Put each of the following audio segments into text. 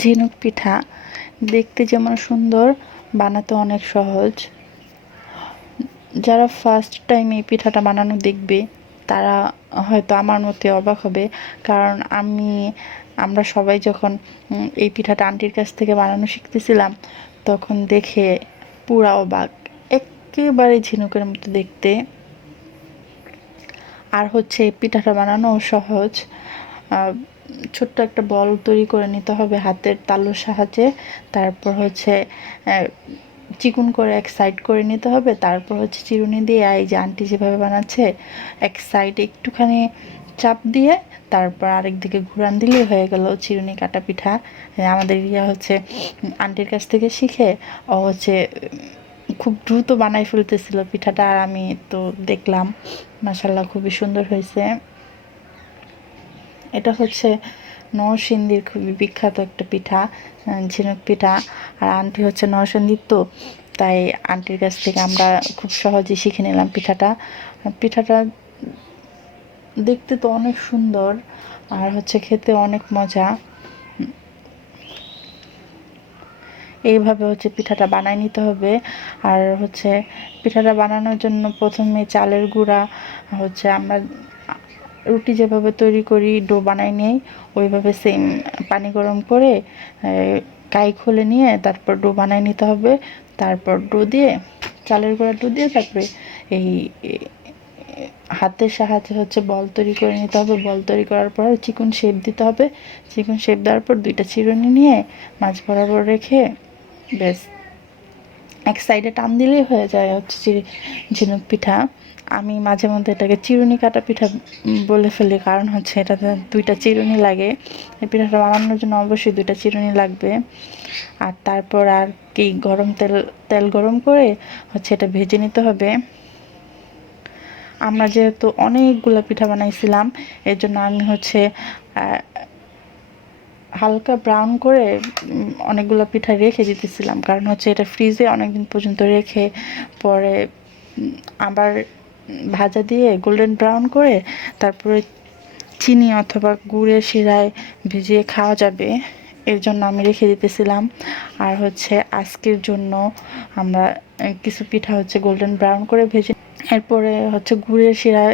ঝিনুক পিঠা দেখতে যেমন সুন্দর, বানাতে অনেক সহজ। যারা ফার্স্ট টাইম এই পিঠাটা বানানো দেখবে তারা হয়তো আমার মতে অবাক হবে, কারণ আমরা সবাই যখন এই পিঠাটা আন্টির কাছ থেকে বানানো শিখতেছিলাম তখন দেখে পুরা অবাক, একেবারে ঝিনুকের মতো দেখতে। আর হচ্ছে এই পিঠাটা বানানো সহজ। ছোট্ট একটা বল তৈরি করে নিতে হবে হাতের তালুর সাহায্যে। তারপর হচ্ছে চিকন করে এক সাইড করে নিতে হবে। তারপর হচ্ছে চিরুনি দিয়ে, এই যে আন্টি যেভাবে বানাচ্ছে, এক সাইড একটুখানি চাপ দিয়ে তারপর আরেক দিকে ঘুরান দিলেই হয়ে গেল চিরুনি কাটা পিঠা। আমাদের হচ্ছে আন্টির কাছ থেকে শিখে ও হচ্ছে খুব দ্রুত বানাই ফেলতেছিল পিঠাটা, আর আমি তো দেখলাম মাশাল্লাহ খুবই সুন্দর হয়েছে। এটা হচ্ছে নরসিংদীর খুবই বিখ্যাত একটা পিঠা, ঝিনুক পিঠা। আর আন্টি হচ্ছে নরসিংদীর, তো তাই আন্টির কাছ থেকে আমরা খুব সহজেই শিখে নিলাম পিঠাটা। পিঠাটা দেখতে তো অনেক সুন্দর, আর হচ্ছে খেতে অনেক মজা। এইভাবে হচ্ছে পিঠাটা বানাই নিতে হবে। আর হচ্ছে পিঠাটা বানানোর জন্য প্রথমে চালের গুঁড়া হচ্ছে আমরা রুটি যেভাবে তৈরি করি ডো বানাই নিই, ওইভাবে সেম পানি গরম করে কাই খুলে নিয়ে তারপর ডো বানাই নিতে হবে। তারপর ডো দিয়ে, চালের গুঁড়া ডো দিয়ে তারপরে এই হাতের সাহায্যে হচ্ছে বল তৈরি করে নিতে হবে। বল তৈরি করার পর চিকন শেপ দিতে হবে। চিকন শেপ দেওয়ার পর দুইটা চিরুনি নিয়ে মাঝ বরাবর রেখে ব্যাস এক সাইডে টান দিলেই হয়ে যায় হচ্ছে ঝিনুক পিঠা। আমি মাঝে মধ্যে এটাকে চিরুনি কাটা পিঠা বলে ফেলি, কারণ হচ্ছে এটাতে দুইটা চিরুনি লাগে। এই পিঠাটা বানানোর জন্য অবশ্যই দুইটা চিরুনি লাগবে। আর তারপর আর কি গরম তেল গরম করে হচ্ছে এটা ভেজে নিতে হবে। আমরা যেহেতু অনেকগুলো পিঠা বানাইছিলাম, এর জন্য আমি হচ্ছে হালকা ব্রাউন করে অনেকগুলো পিঠা রেখে দিতেছিলাম, কারণ হচ্ছে এটা ফ্রিজে অনেকদিন পর্যন্ত রেখে পরে আবার ভাজা দিয়ে গোল্ডেন ব্রাউন করে তারপরে চিনি অথবা গুড়ের শিরায় ভিজিয়ে খাওয়া যাবে, এর জন্য আমি রেখে দিতেছিলাম। আর হচ্ছে আজকের জন্য আমরা কিছু পিঠা হচ্ছে গোল্ডেন ব্রাউন করে ভেজে, এরপরে হচ্ছে গুড়ের শিরা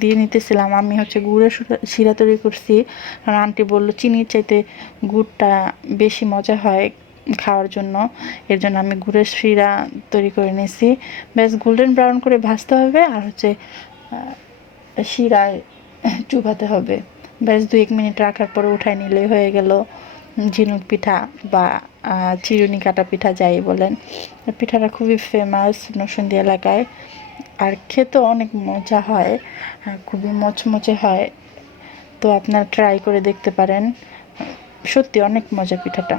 দিয়ে নিতেছিলাম। আমি হচ্ছে গুড়ের শিরা তৈরি করছি, কারণ আন্টি বললো চিনির চাইতে গুড়টা বেশি মজা হয় খাওয়ার জন্য, এর জন্য আমি গুড়ের শিরা তৈরি করে নিয়েছি। ব্যাস গোল্ডেন ব্রাউন করে ভাজতে হবে আর হচ্ছে শিরায় চুবাতে হবে। ব্যাস 2-1 মিনিট রাখার পরে উঠায় নিলেই হয়ে গেল ঝিনুক পিঠা বা চিরুনি কাটা পিঠা যাই বলেন। পিঠাটা খুবই ফেমাস নরসিংদী এলাকায়, আর খেতেও অনেক মজা হয়, খুবই মচমচে হয়। তো আপনারা ট্রাই করে দেখতে পারেন, সত্যি অনেক মজা পিঠাটা।